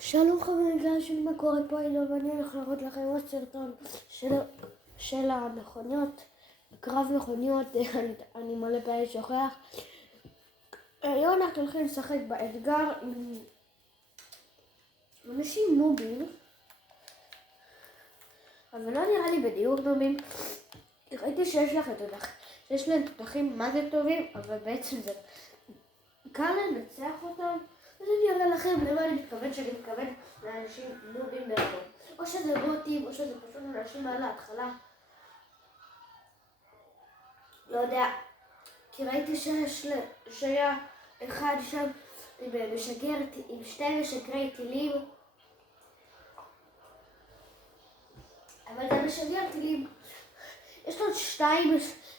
שלום חברים, בגלל מה קורה פה היום, ואני הולך להראות לכם עוד סרטון של המכוניות, קרב מכוניות. אני מלא פעמים שוכח. היום אנחנו הולכים לשחק באתגר עם אנשים נובים, אבל לא נראה לי בדיוק נובים. ראיתי שיש להם תותחים מה זה טובים, אבל בעצם זה קל לנצח אותם. אז אני אראה לכם למה אני מתכוון, שאני מתכוון לאנשים נובים מאוד. או שזה בוטים, או שזה פשוט אנשים על ההתחלה. לא יודע, כי ראיתי שהיה אחד שם עם שתי משגרי טילים. אבל זה משגר טילים. יש לו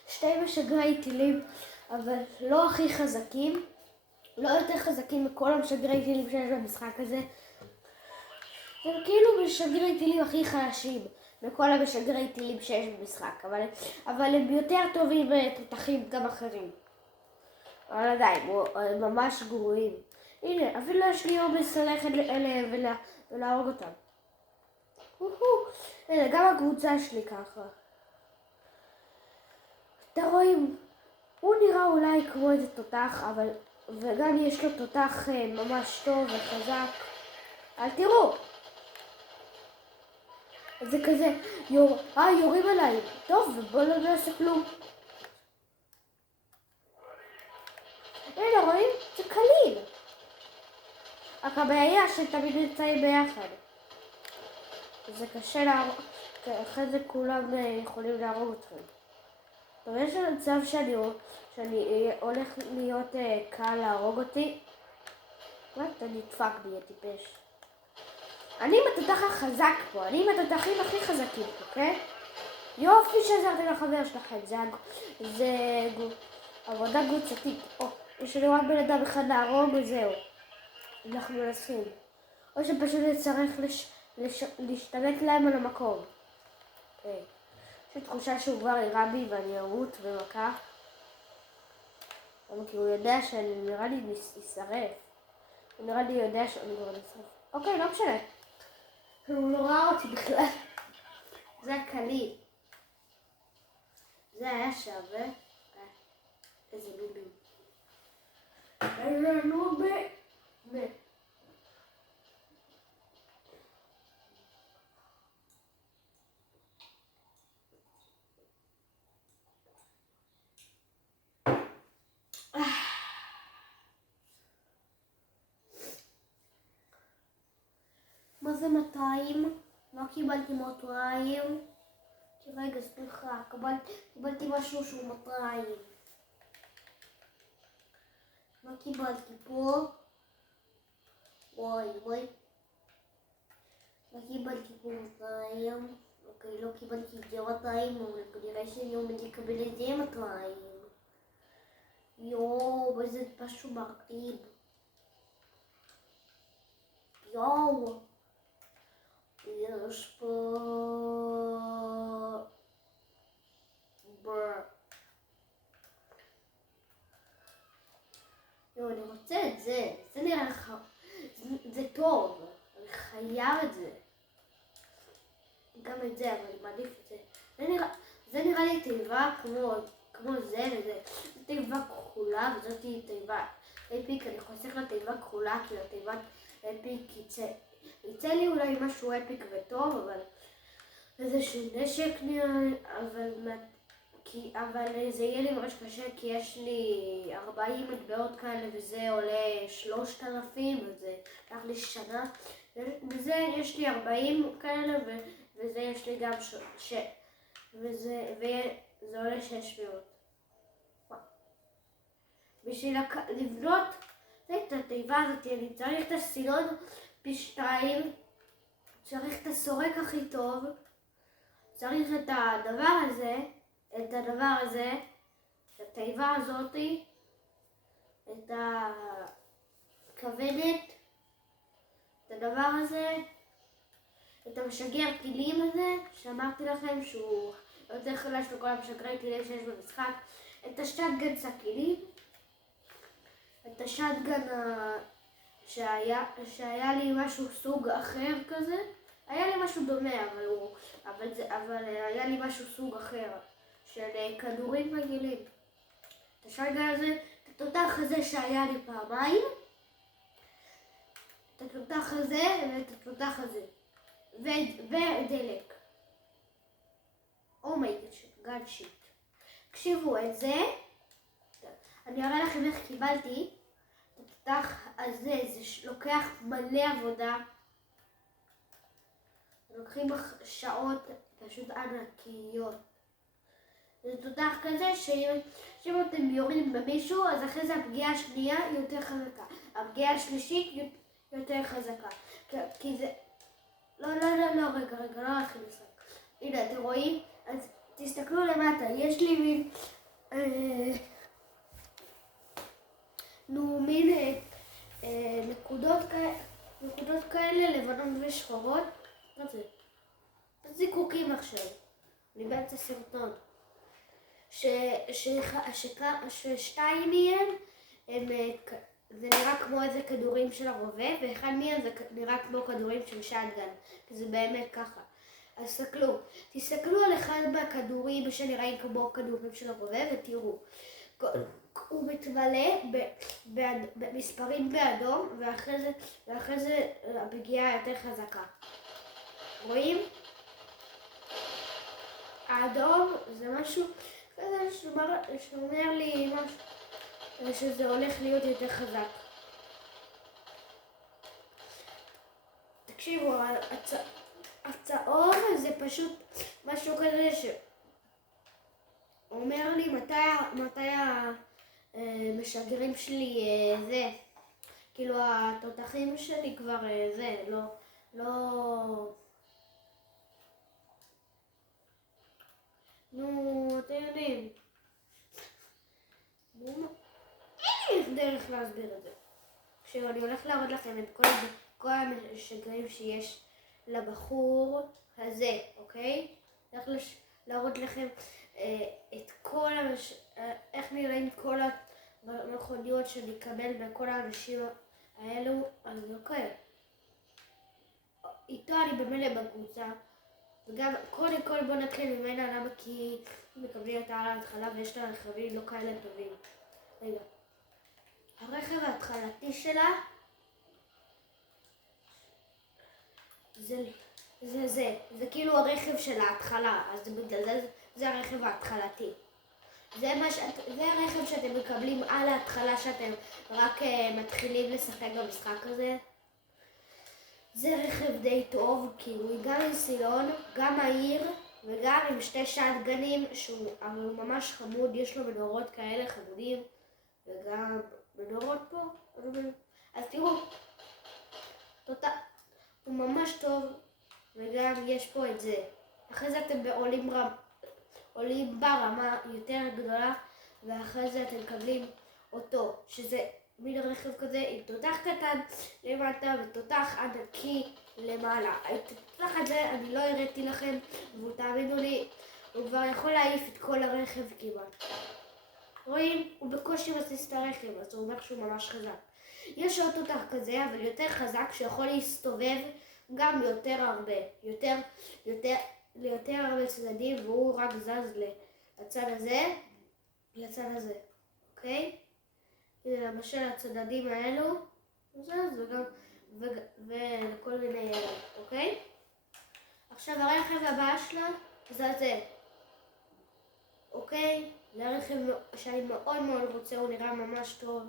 שתי משגרי טילים, אבל לא הכי חזקים. לא יותר חזקים מכל המשגרי טילים שיש במשחק הזה. זה כאילו משגרי טילים הכי חלשים מכל המשגרי טילים שיש במשחק, אבל הם יותר טובים בתותחים גם אחרים. אבל עדיין, הם ממש גרועים. הנה, אפילו יש לי עומס ללכת אליהם ולהרוג אותם. הנה, גם הקבוצה שלי ככה. אתם רואים, הוא נראה אולי כמו איזה תותח, וגם יש לו תותח ממש טוב וחזק. אל תראו! זה כזה, יורים עליי. טוב, בואו לא נעשה כלום. הנה, רואים? זה קליל. רק הבעיה שתמיד נמצאים ביחד. זה קשה להרוג, אחרי זה כולם יכולים להרוג אתכם. טוב, יש לנו מצב שאני הולך להיות קל להרוג אותי. מה? אתה נדפק בי, טיפש. אני עם התותח החזק פה, אני עם התותחים הכי חזקים פה, אוקיי? יופי שעזרתי לחבר שלכם, זה עבודה קבוצתית. יש לנו רק בן אדם אחד להרוג וזהו. אנחנו מנסים. או שפשוט נצטרך להשתלט להם על המקום. יש לי תחושה שהוא כבר ירה בי ואני אמות במכה. כי הוא יודע שאני נראה לי יישרף. הוא נראה לי יודע שאני כבר נשרף. אוקיי, לא משנה. הוא לא ראה אותי בכלל. זה הקליל. זה היה שווה. איזה נובים. איזה נובים. מה זה 200? לא קיבלתי 200. רגע, סליחה, קיבלתי משהו שהוא 200. מה קיבלתי פה? וואי. מה קיבלתי פה 200? אוקיי, לא קיבלתי את זה 200, אבל כנראה שאני עומד לקבל את זה 200. יואו, איזה משהו מרעיב. יואו. יש פה... אני רוצה את זה. זה נראה לך... זה טוב. אני חייב את זה. גם את זה, אבל אני מעדיף את זה. זה נראה לי תיבה כמו זה וזה. זו תיבה כחולה וזאת תיבה אפיק. אני חוסך לתיבה כחולה כי לתיבת אפיק יצא לי אולי משהו אפיק וטוב, אבל איזשהו נשק אבל זה יהיה לי ממש קשה כי יש לי 40 מטבעות כאלה וזה עולה 3,000 וזה לקח לי שנה. וזה יש לי 40 כאלה וזה יש לי גם וזה עולה 600. בשביל לבנות את התיבה הזאת אני צריך את הסילון פי 2, צריך את הסורק הכי טוב, צריך את הדבר הזה, את התיבה הזאת, את הכוונת, את הדבר הזה, את המשגר טילים הזה, שאמרתי לכם שהוא יותר חלש לכל המשגרי טילים שיש במשחק, את השטגן סכינים, את השטגן שהיה לי משהו סוג אחר כזה, היה לי משהו דומה, אבל היה לי משהו סוג אחר, של כדורים רגילים. את השרגע הזה, את התותח הזה שהיה לי פעמיים, את התותח הזה ואת התותח הזה, ודלק. גאד שיט. תקשיבו את זה, אני אראה לכם איך קיבלתי את התותח הזה, זה לוקח מלא עבודה. לוקחים שעות פשוט ענקיות. זה תותח כזה שאם אתם יורים במישהו, אז אחרי זה הפגיעה השנייה יותר חזקה. הפגיעה השלישית יותר חזקה. כי זה... לא, רגע, לא הולכים לשחק. הנה, אתם רואים? אז תסתכלו למטה, יש לי מין נקודות כאלה לבנות ושחורות. מה זה? זיקוקים עכשיו. אני באמצע סרטון. ששתיים מהם זה נראה כמו איזה כדורים של הרובה, ואחד מהם זה נראה כמו כדורים של שטגן, כי זה באמת ככה. אז תסתכלו על אחד מהכדורים שנראים כמו כדורים של הרובה ותראו. הוא מתמלא במספרים באדום, ואחרי זה הפגיעה יותר חזקה. רואים? האדום זה משהו כזה שאומר לי משהו, שזה הולך להיות יותר חזק. תקשיבו, הצהוב זה פשוט משהו כזה שאומר לי מתי המשגרים שלי זה, כאילו התותחים שלי כבר זה, לא... נו, אתם יודעים. אין לי דרך להסביר את זה. עכשיו אני הולך להראות לכם את כל המשגרים שיש לבחור הזה, אוקיי? אני הולך להראות לכם את כל איך נראים כל המכוניות שאני אקבל מכל האנשים האלו. אז אוקיי. איתו אני במילא בקבוצה. וגם קודם כל בוא נתחיל ממנה, למה? כי מקבלים אותה על ההתחלה ויש לה רכבים לא כאלה טובים. רגע. הרכב ההתחלתי שלה זה כאילו הרכב של ההתחלה, אז בגלל זה הרכב ההתחלתי. זה הרכב שאתם מקבלים על ההתחלה שאתם רק מתחילים לשחק במשחק הזה. זה רכב די טוב, כי הוא גם עם סילון, גם מהיר וגם עם שתי שטגנים, אבל הוא ממש חמוד, יש לו מנורות כאלה חמודים וגם מנורות פה. אז תראו, הוא ממש טוב וגם יש פה את זה. אחרי זה אתם עולים ברמה יותר גדולה, ואחרי זה אתם מקבלים אותו, שזה מין רכב כזה עם תותח קטן למטה ותותח ענקי למעלה. את התותח הזה אני לא הראיתי לכם, ותאמינו לי, הוא כבר יכול להעיף את כל הרכב כמעט. רואים? הוא בקושי מסיס את הרכב, אז הוא אומר שהוא ממש חזק. יש עוד תותח כזה, אבל יותר חזק, שיכול להסתובב גם יותר הרבה, ליותר הרבה צדדים, והוא רק זז לצד הזה, לצד הזה, אוקיי? למשל הצדדים האלו, הוא זז וגם, ולכל מיני אלה, אוקיי? עכשיו הרכב הבא שלה זה זה, אוקיי? זה הרכב שאני מאוד מאוד רוצה, הוא נראה ממש טוב.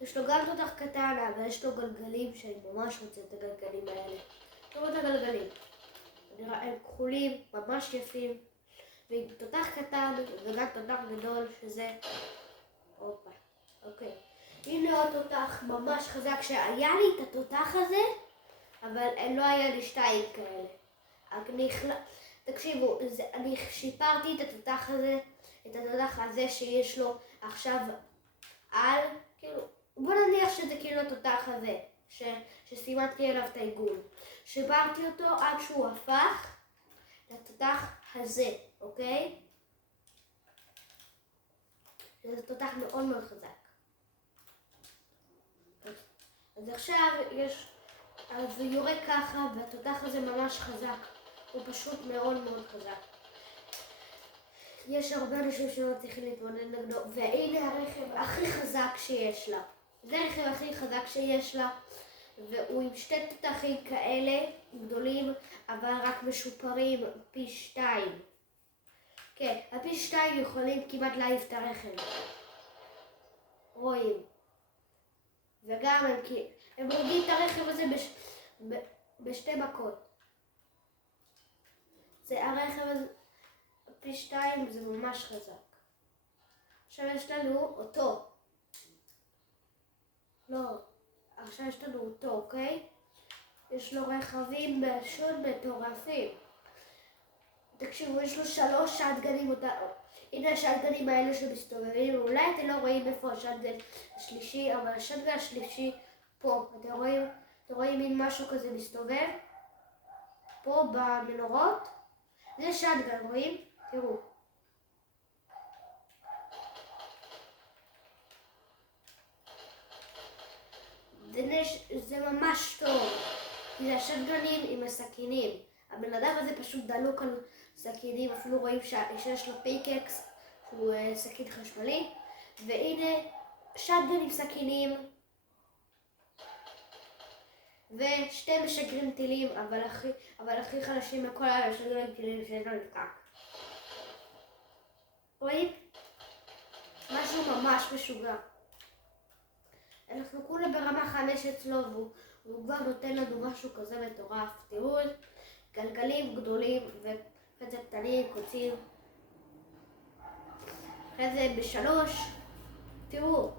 יש לו גם תותח קטן, אבל יש לו גלגלים שאני ממש רוצה את הגלגלים האלה. תראו את הגלגלים. הם כחולים, ממש יפים. ועם תותח קטן וגם תותח גדול שזה... אופה, אוקיי. הנה עוד תותח ממש חזק שהיה לי את התותח הזה, אבל לא היה לי שתיים כאלה. תקשיבו, אני שיפרתי את התותח הזה שיש לו עכשיו על, כאילו, בוא נניח שזה כאילו התותח הזה, שסימנתי עליו את העיגול. שיפרתי אותו עד שהוא הפך לתותח הזה, אוקיי? זה תותח מאוד מאוד חזק. אז עכשיו אז הוא יורה ככה, והתותח הזה ממש חזק. הוא פשוט מאוד מאוד חזק. יש הרבה אנשים שלא צריכים להתמודד נגדו, והנה הרכב הכי חזק שיש לה. זה הרכב הכי חזק שיש לה, והוא עם שתי תותחים כאלה גדולים, אבל רק משופרים פי 2. כן, הפי 2 יכולים כמעט להעיף את הרכב. רואים. וגם הם הורגים את הרכב הזה בשתי מכות. זה הרכב הזה פי 2, זה ממש חזק. עכשיו יש לנו אותו. לא, עכשיו יש לנו אותו, אוקיי? יש לו רכבים פשוט מטורפים. תקשיבו, יש לו 3 שטגנים. הנה השטגנים האלה שמסתובבים. אולי אתם לא רואים איפה השטגן השלישי, אבל השטגן השלישי פה. אתם רואים מין משהו כזה מסתובב? פה במנורות. זה שטגן, רואים? תראו. זה ממש טוב. זה השטגנים עם הסכינים. הבן אדם הזה פשוט דלוק על סכינים, אפילו רואים שיש לו פיקקס, שהוא סכין חשמלי. והנה שטגן עם סכינים. ושתי משגרים טילים, אבל הכי חלשים מכל השגרים טילים שיש לו נפקק. רואים? משהו ממש משוגע. אנחנו כולה ברמה 5 אצלו, והוא כבר נותן לנו משהו כזה מטורף. תראו, גלגלים גדולים ואחרי זה קטנים, קוצים. אחרי זה ב3, תראו,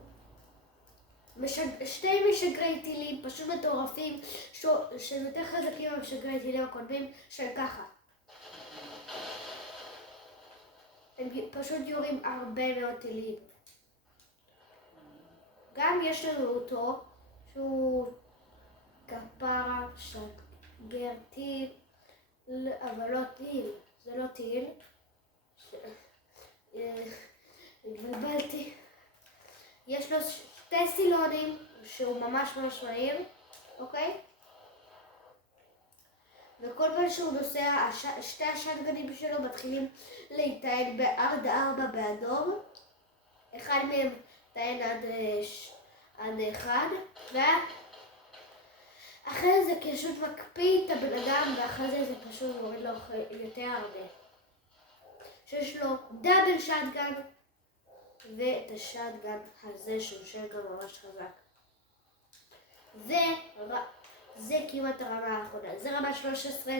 שתי משגרי טילים פשוט מטורפים, שהם יותר חזקים מהמשגרי טילים הקודמים, שהם ככה. הם פשוט יורים הרבה מאוד טילים. גם יש לנו אותו, שהוא כפרה שגר טיל, אבל לא טיל, זה לא טיל. התבלבלתי. יש לו 2 סילונים, שהוא ממש ממש מהיר, אוקיי? וכל פעם שהוא נוסע, שתי השטגנים שלו מתחילים להתאהד ב-4 באדום. אחד מהם טען עד 1, ואחרי זה פשוט מקפיא את הבן אדם, ואחרי זה פשוט מוריד לו יותר הרבה. שיש לו דאבל שטגן, ואת השטגן הזה שהוא שטגן ממש חזק. זה כמעט הרמה האחרונה. זה רמה 13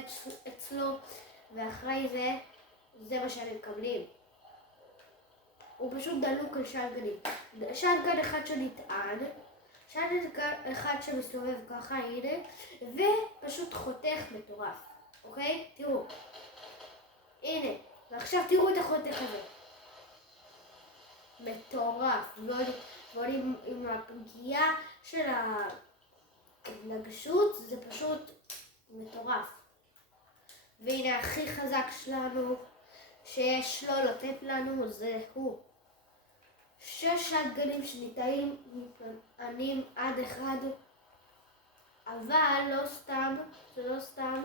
אצלו, ואחרי זה מה שהם מקבלים. הוא פשוט דלוק על שטגנים. שטגן אחד שנטען, שטגן אחד שמסתובב ככה, הנה, ופשוט חותך מטורף. אוקיי? תראו. הנה. ועכשיו תראו את החותך הזה. מטורף. ועוד עם הפגיעה של ההתנגשות, זה פשוט מטורף. והנה הכי חזק שלנו, שיש לו לתת לנו, זה הוא. 6 שטגנים שנטענים עד 1, אבל זה לא סתם.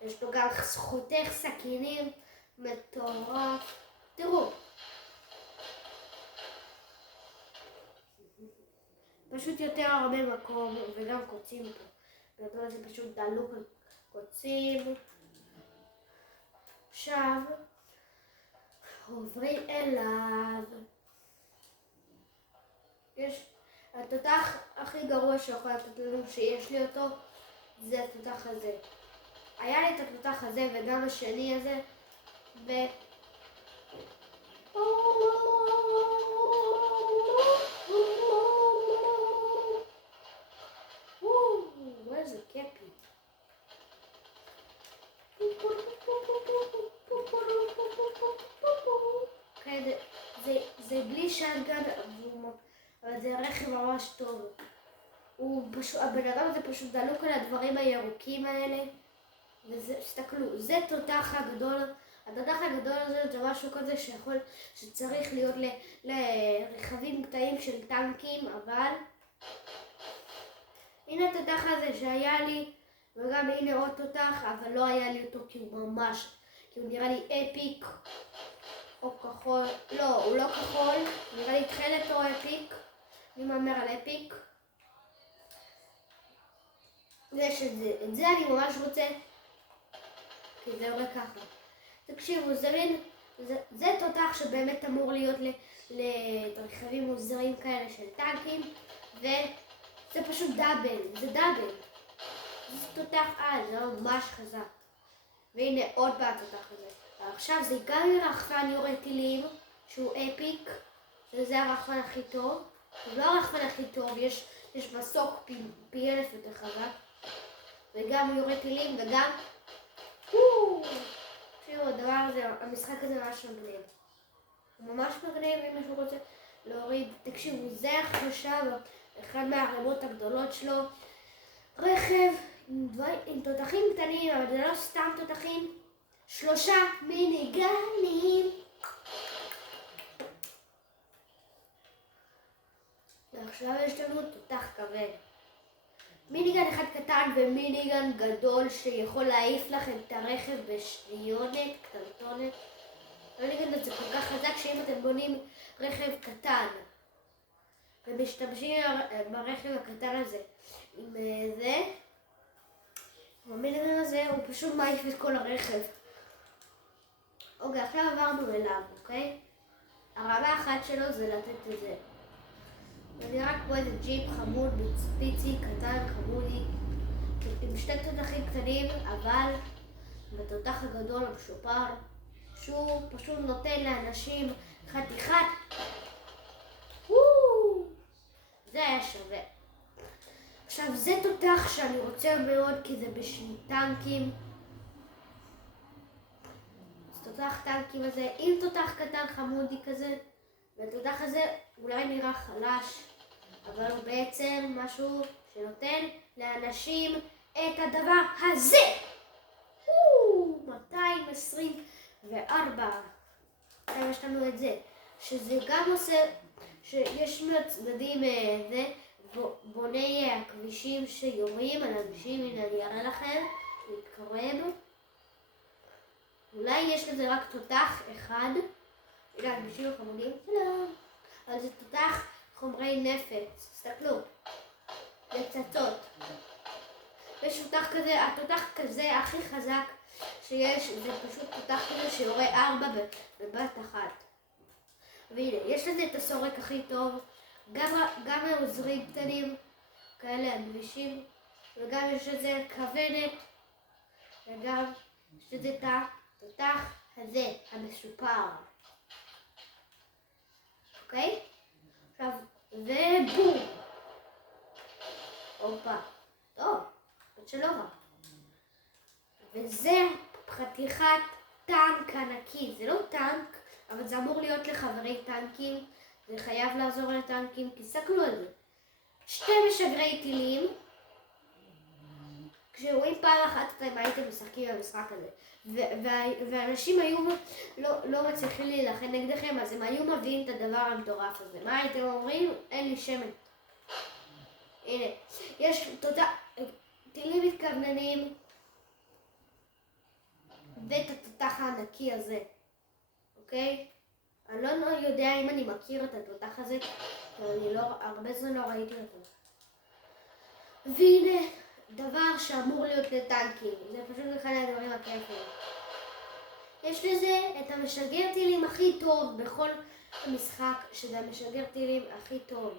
יש לו גם חותך סכינים מטורף. תראו. פשוט יותר הרבה מקום, וגם קוצים פה. בגלל זה פשוט דלוק על קוצים. עכשיו עוברים אליו. יש התותח הכי גרוע שיכול לתת לנו שיש לי אותו, זה התותח הזה. היה לי את התותח הזה וגם השני הזה, איזה קפי. זה בלי שטגן, אבל זה רכב ממש טוב. הבן אדם הזה פשוט דלוק על הדברים הירוקים האלה. תסתכלו, זה תותח הגדול. התותח הגדול הזה זה משהו כזה שצריך להיות לרכבים קטעים של טנקים, אבל הנה התותח הזה שהיה לי, וגם הנה עוד תותח, אבל לא היה לי אותו כי הוא נראה לי אפיק, או כחול, לא, הוא לא כחול, נראה לי תכלת או אפיק, אני מאמר על אפיק. את זה אני ממש רוצה, כי זה עובד ככה. תקשיבו, זה תותח שבאמת אמור להיות לרכבים מוזרים כאלה של טנקים, וזה פשוט דאבל, זה דאבל. זה תותח זה ממש חזק. והנה עוד פעם תותח הזה. עכשיו זה גם רחפן יורה טילים, שהוא אפיק, שזה הרחפן הכי טוב. זה לא הרחפן הכי טוב, יש בסוק פי 1000 יותר חזק. וגם הוא יורה טילים וגם... תראו, הדבר הזה, המשחק הזה ממש מגניב. הוא ממש מגניב אם מישהו רוצה להוריד. תקשיבו, זה עכשיו אחד מהרמות הגדולות שלו. רכב עם תותחים קטנים, אבל זה לא סתם תותחים. 3 מיניגנים. ועכשיו יש לנו תותח כבד. מיניגן אחד קטן ומיניגן גדול שיכול להעיף לכם את הרכב בשניונת, קטנטונת. מיניגן הזה כל כך חזק שאם אתם בונים רכב קטן ומשתמשים ברכב הקטן הזה עם זה, המיניגן הזה הוא פשוט מעיף את כל הרכב. אוקיי, עכשיו עברנו אליו, אוקיי? הרמה אחת שלו זה לתת את זה. זה נראה כמו איזה ג'יפ חמוד, פיצי, קטן, חמודי, עם 2 תותחים קטנים, אבל בתותח הגדול המשופר, שהוא פשוט נותן לאנשים חתיכת. זה היה שווה. עכשיו זה תותח שאני רוצה מאוד כי זה בשביל טנקים. אז תותח טנקים הזה עם תותח קטן חמודי כזה, והתותח הזה אולי נראה חלש, אבל הוא בעצם משהו שנותן לאנשים את הדבר הזה. 224. יש לנו את זה, שזה גם עושה, שיש מהצדדים זה, בוני הכבישים שיורים על אנשים. הנה אני אראה לכם, להתקרב. אולי יש לזה רק תותח אחד. הנה הכבישים החמודים, שלום. אבל זה תותח חומרי נפץ, תסתכלו, לצצות. יש תותח כזה, התותח כזה הכי חזק שיש, זה פשוט תותח כזה שיורה 4 בבת אחת. והנה, יש לזה את הסורק הכי טוב, גם העוזרים קטנים, כאלה הכבישים, וגם יש לזה כוונת, וגם יש לזה את התותח הזה, המשופר. אוקיי? עכשיו, ובום! הופה. טוב, עוד שלא רע. וזה חתיכת טנק ענקי. זה לא טנק, אבל זה אמור להיות לחברי טנקים. זה חייב לעזור לטנקים, כי סתכלו על זה. 2 משגרי טילים. כשרואים פעם אחת אתם הייתם משחקים במשחק הזה. ואנשים היו לא מצליחים להילחם נגדכם, אז הם היו מביאים את הדבר המטורף הזה. מה הייתם אומרים? אין לי שמן. הנה, יש טילים מתכווננים ואת התותח הענקי הזה, אוקיי? אני לא יודע אם אני מכיר את התותח הזה, אני הרבה זמן לא ראיתי אותו. והנה דבר שאמור להיות לטנקים, זה פשוט אחד הדברים הכיפים. יש לזה את המשגר טילים הכי טוב בכל המשחק, שזה המשגר טילים הכי טוב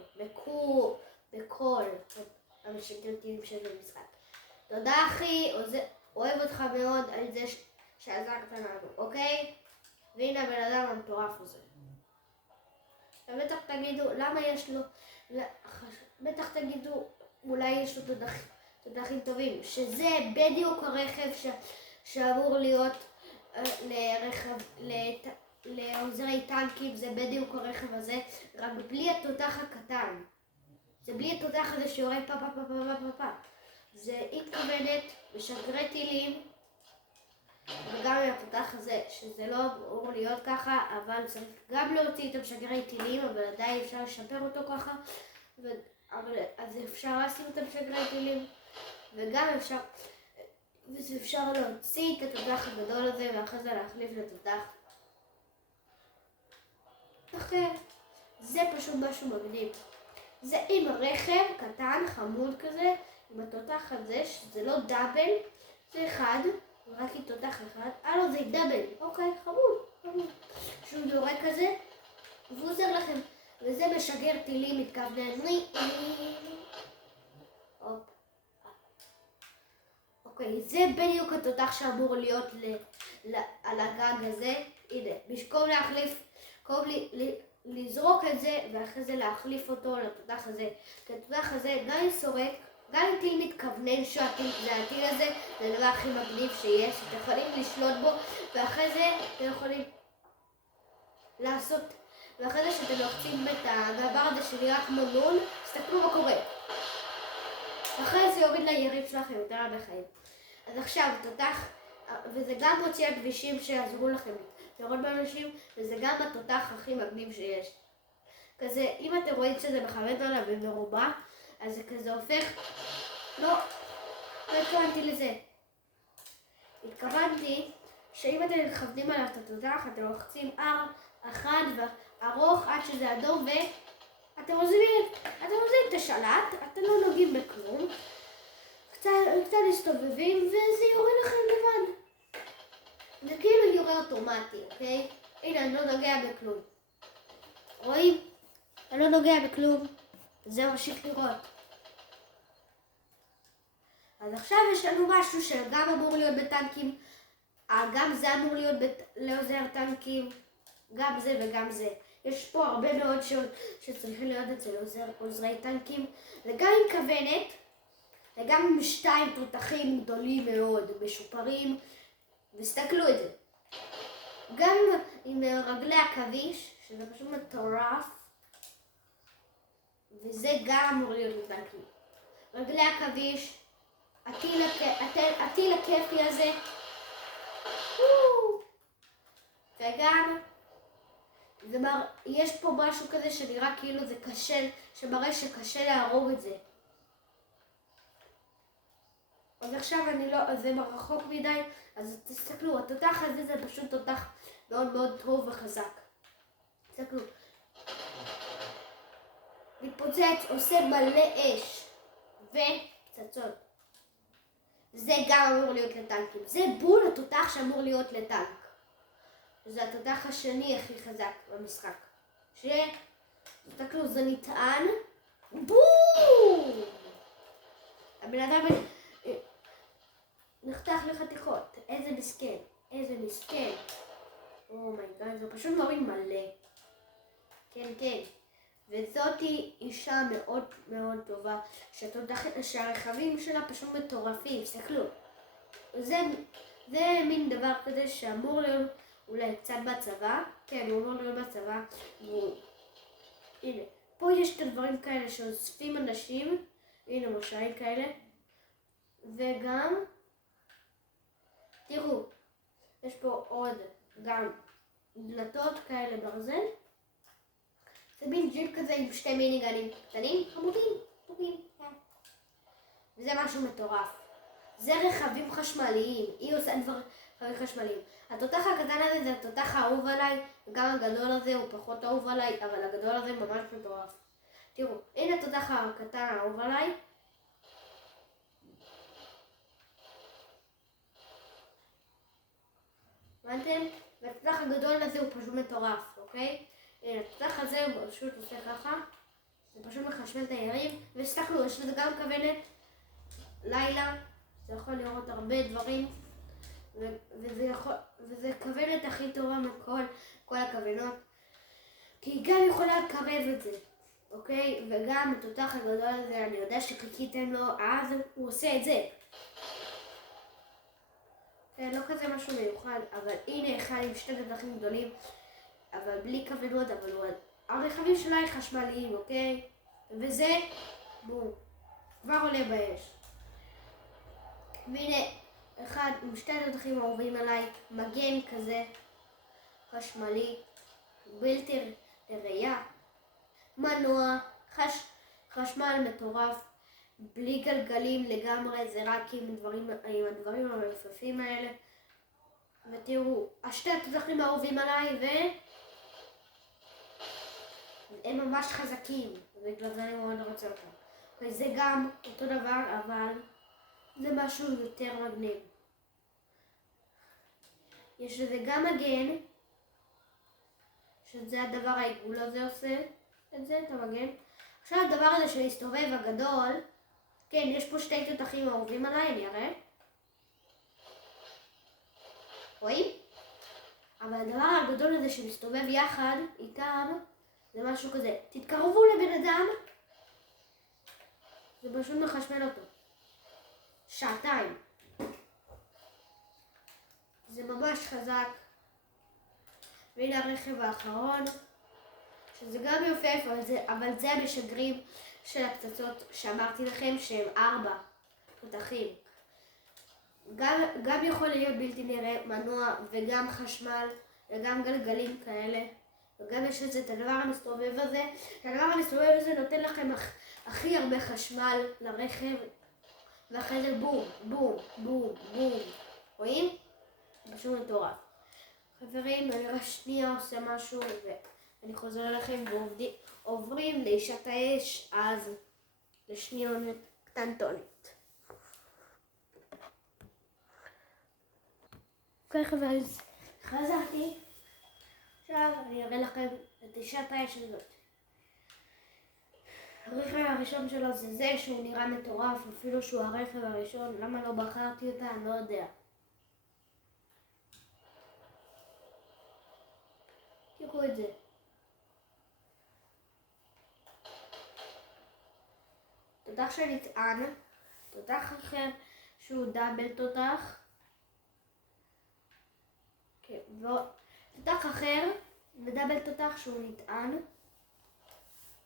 בכל המשגר טילים של המשחק. תודה אחי, אוהב אותך מאוד על זה שעזרת לנו, אוקיי? והנה הבן אדם המטורף הזה. ובטח תגידו, למה יש לו, בטח תגידו, אולי יש לו תותחים טובים, שזה בדיוק הרכב שאמור להיות לעוזרי טנקים, זה בדיוק הרכב הזה, רק בלי התותח הקטן. זה בלי התותח הזה שיורה פה פה פה פה פה פה. זה התכוונת משגרי טילים, וגם עם התותח הזה, שזה לא אמור להיות ככה, אבל צריך גם להוציא את המשגרי טילים, אבל עדיין אפשר לשפר אותו ככה. אבל אז אפשר לשים אותם שגרי טילים, וגם אפשר להוציא את התותח הגדול הזה ואחרי זה להחליף לתותח אחר. זה פשוט משהו מגניב. זה עם רכב קטן חמוד כזה, עם התותח הזה, שזה לא דאבל, זה אחד, רק עם תותח אחד. לא, זה דאבל, אוקיי, חמוד. שהוא יורה כזה, והוא עוזר לכם. וזה משגר טילים מתכוונן. אוקיי, זה בדיוק התותח שאמור להיות על הגג הזה. הנה, במקום לזרוק את זה ואחרי זה להחליף אותו לתותח הזה. כי התותח הזה גם אם סורק, גם אם טיל מתכוונן שהטיל הזה, זה הדבר הכי מגניב שיש. אתם יכולים לשלוט בו ואחרי זה אתם יכולים לעשות, ואחרי זה שאתם לוחצים את הדבר הזה שנראה כמו נון, תסתכלו מה קורה. אחרי זה יוריד ליריב שלכם יותר הרבה חיים. אז עכשיו תותח, וזה גם מוציא הכבישים שיעזרו לכם לראות באנשים, וזה גם התותח הכי מגניב שיש. כזה, אם אתם רואים שזה מכוון עליו במרובע, אז זה כזה הופך, לא התכוונתי לזה. התכוונתי שאם אתם מכוונים עליו את התותח, אתם לוחצים R1 וארוך עד שזה אדום ואתם עוזבים את השלט, אתם לא נוגעים בכלום. קצת מסתובבים וזה יורה לכם לבד. זה כאילו יורה אוטומטי, אוקיי? הנה, אני לא נוגע בכלום. רואים? אני לא נוגע בכלום. זה ממשיך לראות. אז עכשיו יש לנו משהו שגם אמור להיות בטנקים. גם זה אמור להיות לעוזר טנקים. גם זה וגם זה. יש פה הרבה מאוד שצריכים להיות אצל עוזרי טנקים. וגם עם כוונת. וגם עם 2 תותחים גדולים מאוד, משופרים, וסתכלו את זה. גם עם רגלי עכביש, שזה פשוט מטורף, וזה גם אמור להיות בטנקים. רגלי עכביש, הטיל הכיפי הזה, וגם יש פה משהו כזה שנראה כאילו זה קשה, שמראה שקשה להרוג את זה. אז עכשיו זה רחוק מדי, אז תסתכלו, התותח הזה זה פשוט תותח מאוד מאוד טוב וחזק. תסתכלו. מתפוצץ, עושה מלא אש ופצצות. זה גם אמור להיות לטנקים. זה בול התותח שאמור להיות לטנק. זה התותח השני הכי חזק במשחק. תסתכלו, זה נטען. בום! הבן אדם נחתך לחתיכות. איזה מסכן. איזה מסכן. אומייגאד, זה פשוט מוריד מלא. כן, כן. וזאתי אישה מאוד מאוד טובה, שהרכבים שלה פשוט מטורפים, תסתכלו. זה מין דבר כזה שאמור להיות אולי קצת בצבא, כן, הוא אמור להיות בצבא. הנה, פה יש את הדברים כאלה שאוספים אנשים, הנה משאים כאלה, וגם, תראו, יש פה עוד גם דלתות כאלה ברזל. זה מין ג'יפ כזה עם 2 מיניגנים קטנים, חמודים, טובים, כן. וזה משהו מטורף. זה רכבים חשמליים, היא עושה רכבים חשמליים. התותח הקטן הזה זה התותח האהוב עליי, וגם הגדול הזה הוא פחות אהוב עליי, אבל הגדול הזה ממש מטורף. תראו, הנה התותח הקטן האהוב עליי. הבנתם? והתותח הגדול הזה הוא פשוט מטורף, אוקיי? התותח הזה הוא פשוט עושה ככה, זה פשוט מחשמל את היריב, וסתכלו, יש לזה גם כוונת לילה, זה יכול לראות הרבה דברים, וזה כוונת הכי טובה מכל הכוונות, כי היא גם יכולה לקרב את זה, אוקיי? וגם התותח הגדול הזה, אני יודע שחיכיתם לו, אז הוא עושה את זה. כן, לא כזה משהו מיוחד, אבל הנה אחד עם 2 תותחים גדולים, אבל בלי כוונות, אבל הרכבים שלה הם חשמליים, אוקיי? וזה, בום, כבר עולה באש. והנה, אחד עם 2 תותחים אהובים עליי, מגן כזה, חשמלי, בלתי לראייה, מנוע, חשמל מטורף, בלי גלגלים לגמרי, זה רק עם הדברים המלפפים האלה. ותראו, השתי התותחים האהובים עליי, הם ממש חזקים, ובגלל זה אני מאוד רוצה אותם. וזה גם אותו דבר, אבל זה משהו יותר מגניב. יש לזה גם מגן, שזה הדבר העיגול הזה עושה את זה, את המגן. עכשיו הדבר הזה שהסתובב הגדול, כן, יש פה שתי תותחים אהובים עליי, אני אראה. רואים? אבל הדבר הגדול הזה שמסתובב יחד איתם, זה משהו כזה. תתקרבו לבן אדם, זה פשוט מחשמל אותו. שעתיים. זה ממש חזק. והנה הרכב האחרון, שזה גם יופף, אבל זה המשגרים של הפצצות שאמרתי לכם שהם 4 תותחים. גם יכול להיות בלתי נראה, מנוע וגם חשמל וגם גלגלים כאלה. וגם יש את הדבר המסתובב הזה. הדבר המסתובב הזה נותן לכם הכי הרבה חשמל לרכב, ואחרי זה בום, בום, בום, בום. רואים? משהו מטורף. חברים, אני רק שנייה עושה משהו ואני חוזר אליכם ועוברים לאישת האש, אז לשניונת קטנטונית. אוקיי חברים, חזרתי. עכשיו אני אראה לכם את אישת האש הזאת. הרכב הראשון שלו זה זה שהוא נראה מטורף, אפילו שהוא הרכב הראשון. למה לא בחרתי אותה? אני לא יודע. תראו את זה. תותח שנטען, תותח אחר שהוא דאבל תותח. כן, תותח אחר ודאבל תותח שהוא נטען.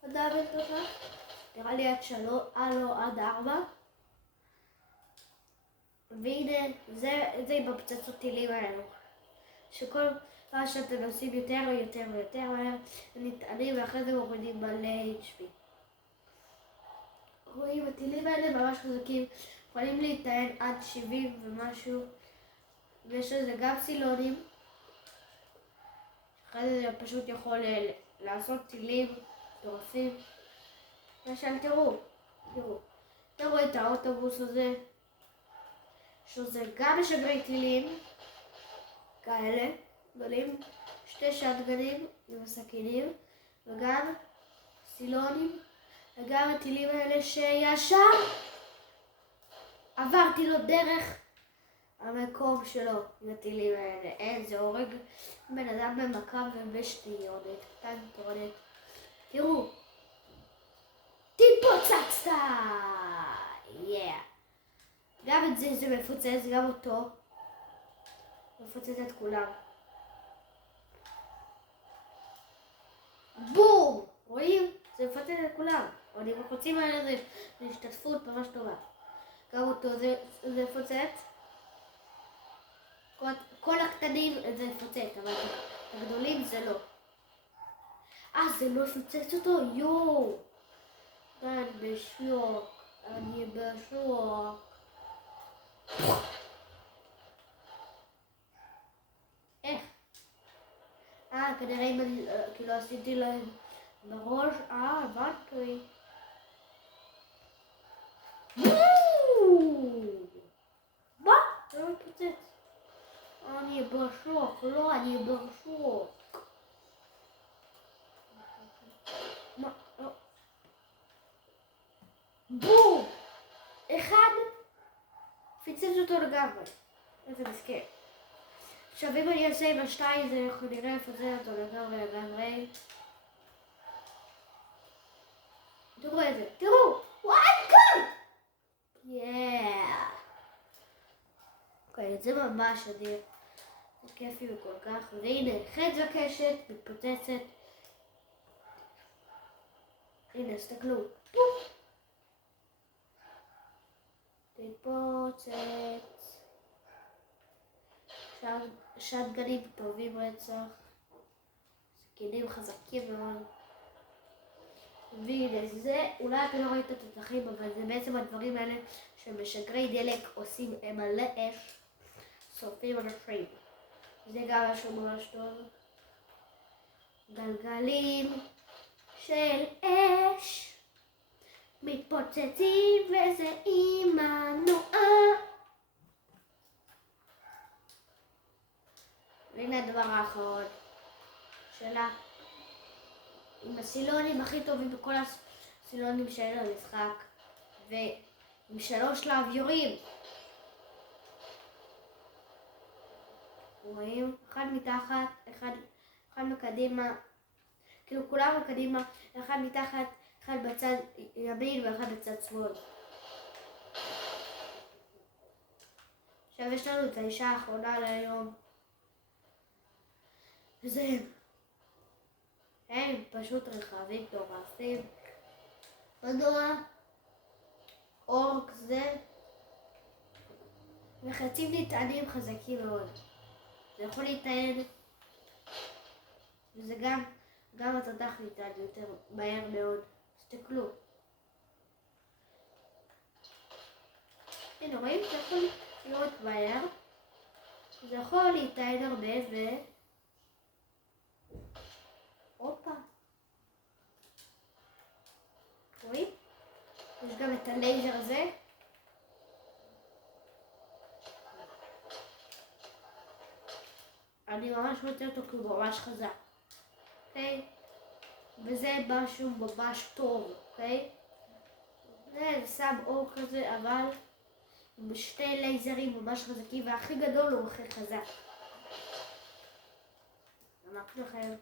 הדאבל תותח, נראה לי עד 3, לא עד 4. והנה, זה עם הפצצות טילים האלו. שכל פעם שאתם עושים יותר ויותר ויותר מהר, הם נטענים ואחרי זה מורידים מלא HP. רואים, הטילים האלה ממש חזקים, יכולים להיטען עד 70 ומשהו, ויש לזה גם סילונים. אחרי זה פשוט יכול לעשות טילים מטורפים. למשל, תראו את האוטובוס הזה, שזה גם משגרי טילים כאלה, גדולים, 2 שטגנים עם הסכינים, וגם סילונים, וגם הטילים האלה שישר עברתי לו דרך המקום שלו עם הטילים האלה. אין, זה הורג בן אדם במכה ובשניונת, קטנטונת. תראו, תתפוצצת! גם את זה מפוצץ, גם אותו. מפוצץ את כולם. בום! רואים? זה מפוצץ את כולם. אבל אם מפוצצים האלה זה השתתפות ממש טובה. גם אותו זה מפוצץ. כל הקטנים זה מפוצץ, אבל הגדולים זה לא. זה לא מפוצץ אותו? יואו! אני בשוק. איך? כנראה אם אני כאילו עשיתי להם בראש, הבנתי. מה? זה לא מתפוצץ. אני בשוק, לא, אני בשוק. מה? לא. בום! אחד פיצץ אותו לגמרי. איזה מסכן. עכשיו אם אני אעשה עם השתיים זה כנראה לפצץ אותו לגמרי. תראו את זה, תראו! וואי כאן! אוקיי, זה ממש אדיר. זה כיפי וכל כך. והנה, חץ וקשת מתפוצצת. הנה, הסתכלו. פוף! תתפוצץ. שטגנים טובים רצח. סכינים חזקים מאוד. והנה זה, אולי אתם לא ראיתם את התותחים, אבל זה בעצם הדברים האלה שמשגרי דלק עושים מלא אש, שורפים אנשים. זה גם משהו ממש טוב. גלגלים של אש מתפוצצים וזה עם מנועה. והנה הדבר האחרון שלה. עם הסילונים הכי טובים בכל הסילונים שהיו למשחק. ועם 3 שלב יורים. רואים? אחד מתחת, אחד מקדימה. כאילו כולם מקדימה, אחד מתחת, אחד בצד ימין ואחד בצד שמאל. עכשיו יש לנו את האישה האחרונה להיום. וזה הם פשוט רכבים מטורפים. מדוע? אורק זה וחצים נטענים חזקים מאוד. זה יכול להיטען וזה גם התותח ניתן יותר מהר מאוד. תסתכלו. הנה רואים? זה יכול לראות מהר. זה יכול להיטען הרבה הופה. רואים? יש גם את הלייזר הזה. אני ממש רוצה אותו כי הוא ממש חזק. אוקיי? וזה משהו ממש טוב, אוקיי? זה שם אור כזה, אבל עם 2 לייזרים ממש חזקים, והכי גדול הוא הכי חזק. אמרתי לכם.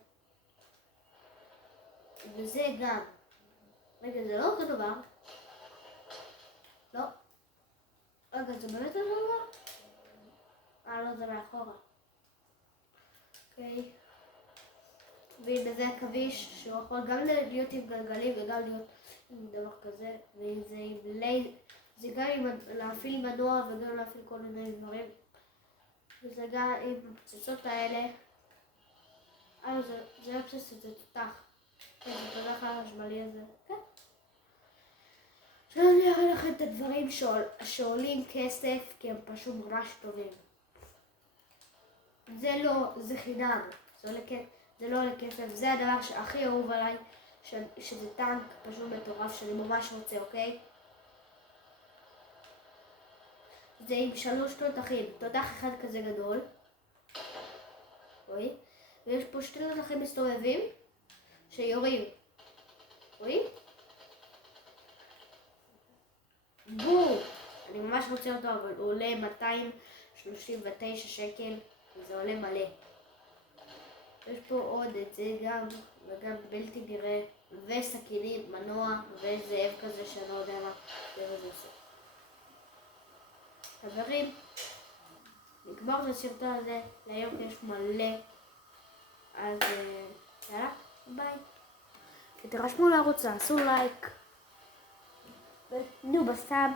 וזה גם. רגע, זה לא אותו דבר. לא. רגע, זה באמת אותו דבר? לא, זה מאחורה. אוקיי. והנה זה עכביש, שהוא יכול גם להיות עם גלגלים וגם להיות עם דבר כזה. וזה עם זה גם עם להפעיל מנוע וגם להפעיל כל מיני דברים. וזה גם עם הפצצות האלה. זה לא פצצות, זה תותח. כן, זה תותח החשמלי הזה. כן. עכשיו אני אראה לכם את הדברים שעולים כסף, כי הם פשוט ממש טובים. זה לא, זה חינם. זה לא עולה כסף. זה הדבר שהכי אהוב עליי, שזה טנק פשוט מטורף שאני ממש רוצה, אוקיי? זה עם 3 תותחים. תותח אחד כזה גדול. רואים? ויש פה 2 תותחים מסתובבים שיורים. רואים? בום! אני ממש רוצה אותו, אבל הוא עולה 239 שקל, וזה עולה מלא. יש פה עוד את זה גם, וגם בלתי נראה, וסכינים, מנוע, וזאב כזה שאני לא יודע מה זה עושה. חברים, נגמר את הסרטון הזה, להיום יש מלא, אז יאללה, ביי. ותרשמו לערוץ, תעשו לייק, ותנו בסאב.